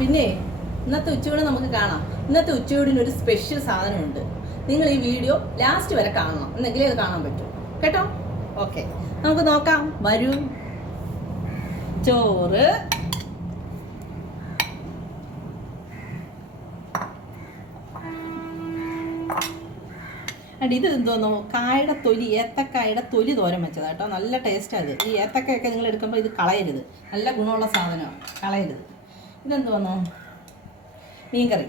പിന്നെ ഇന്നത്തെ ഉച്ചയൂടെ നമുക്ക് കാണാം. ഇന്നത്തെ ഉച്ചയൂടിന് ഒരു സ്പെഷ്യൽ സാധനമുണ്ട്. നിങ്ങൾ ഈ വീഡിയോ ലാസ്റ്റ് വരെ കാണണം, എന്നെങ്കിലേ അത് കാണാൻ പറ്റും കേട്ടോ. ഓക്കെ, നമുക്ക് നോക്കാം. വരൂ. ചോറ്, ഇത് എന്തോന്നോ കായുടെ തൊലി, ഏത്തക്കായുടെ തൊലി തോരൻ വെച്ചതാണ് കേട്ടോ. നല്ല ടേസ്റ്റാണ് ഇത്. ഈ ഏത്തക്കായൊക്കെ നിങ്ങൾ എടുക്കുമ്പോൾ ഇത് കളയരുത്, നല്ല ഗുണമുള്ള സാധനമാണ്, കളയരുത്. ഇതെന്തോന്നോ മീൻകറി,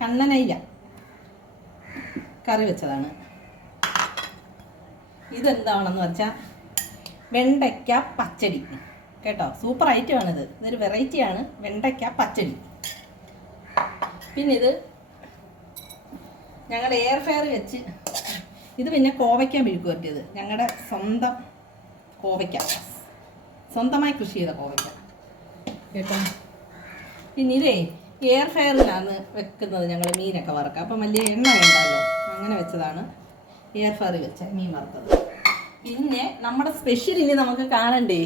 കണ്ണനയില കറി വെച്ചതാണ്. ഇതെന്താണെന്ന് വെച്ചാൽ വെണ്ടയ്ക്ക പച്ചടി കേട്ടോ. സൂപ്പർ ഐറ്റമാണിത്. ഇതൊരു വെറൈറ്റിയാണ്, വെണ്ടയ്ക്ക പച്ചടി. പിന്നെ ഇത് ഞങ്ങൾ എയർ ഫെയർ വെച്ച്, ഇത് പിന്നെ കോവയ്ക്ക മെഴുക്ക് പറ്റിയത്, ഞങ്ങളുടെ സ്വന്തം കോവയ്ക്ക, സ്വന്തമായി കൃഷി ചെയ്ത കോവയ്ക്ക കേട്ടോ. പിന്നെ ഇതേ എയർ ഫെയറിലാണ് വെക്കുന്നത് ഞങ്ങൾ മീനൊക്കെ വറുക്കുക, അപ്പം വലിയ എണ്ണ വേണ്ടല്ലോ, അങ്ങനെ വെച്ചതാണ് എയർ ഫെയറിൽ വെച്ച മീൻ വറുത്തത്. പിന്നെ നമ്മുടെ സ്പെഷ്യൽ ഇനി നമുക്ക് കാണണ്ടേ,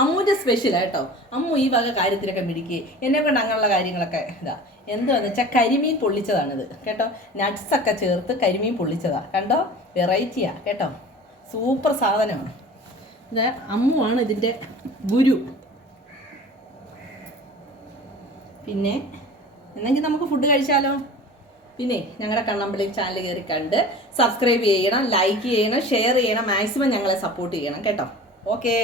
അമ്മുവിൻ്റെ സ്പെഷ്യലാട്ടോ. അമ്മു ഈ വക കാര്യത്തിലൊക്കെ മിടിക്കുക, എന്നെ കൊണ്ട് അങ്ങനെയുള്ള കാര്യങ്ങളൊക്കെ ഇതാ. എന്താണെന്ന് വെച്ചാൽ കരിമീൻ പൊള്ളിച്ചതാണിത് കേട്ടോ. നട്ട്സൊക്കെ ചേർത്ത് കരിമീൻ പൊള്ളിച്ചതാണ് കണ്ടോ. വെറൈറ്റിയാണ് കേട്ടോ, സൂപ്പർ സാധനമാണ് ഇത്. അമ്മുവാണ് ഇതിൻ്റെ ഗുരു. പിന്നെ എന്നെങ്കിൽ നമുക്ക് ഫുഡ് കഴിച്ചാലോ. പിന്നെ ഞങ്ങളുടെ കണ്ണമ്പള്ളി ചാനൽ കയറി കണ്ട് സബ്സ്ക്രൈബ് ചെയ്യണം, ലൈക്ക് ചെയ്യണം, ഷെയർ ചെയ്യണം, മാക്സിമം ഞങ്ങളെ സപ്പോർട്ട് ചെയ്യണം കേട്ടോ. ഓക്കേ.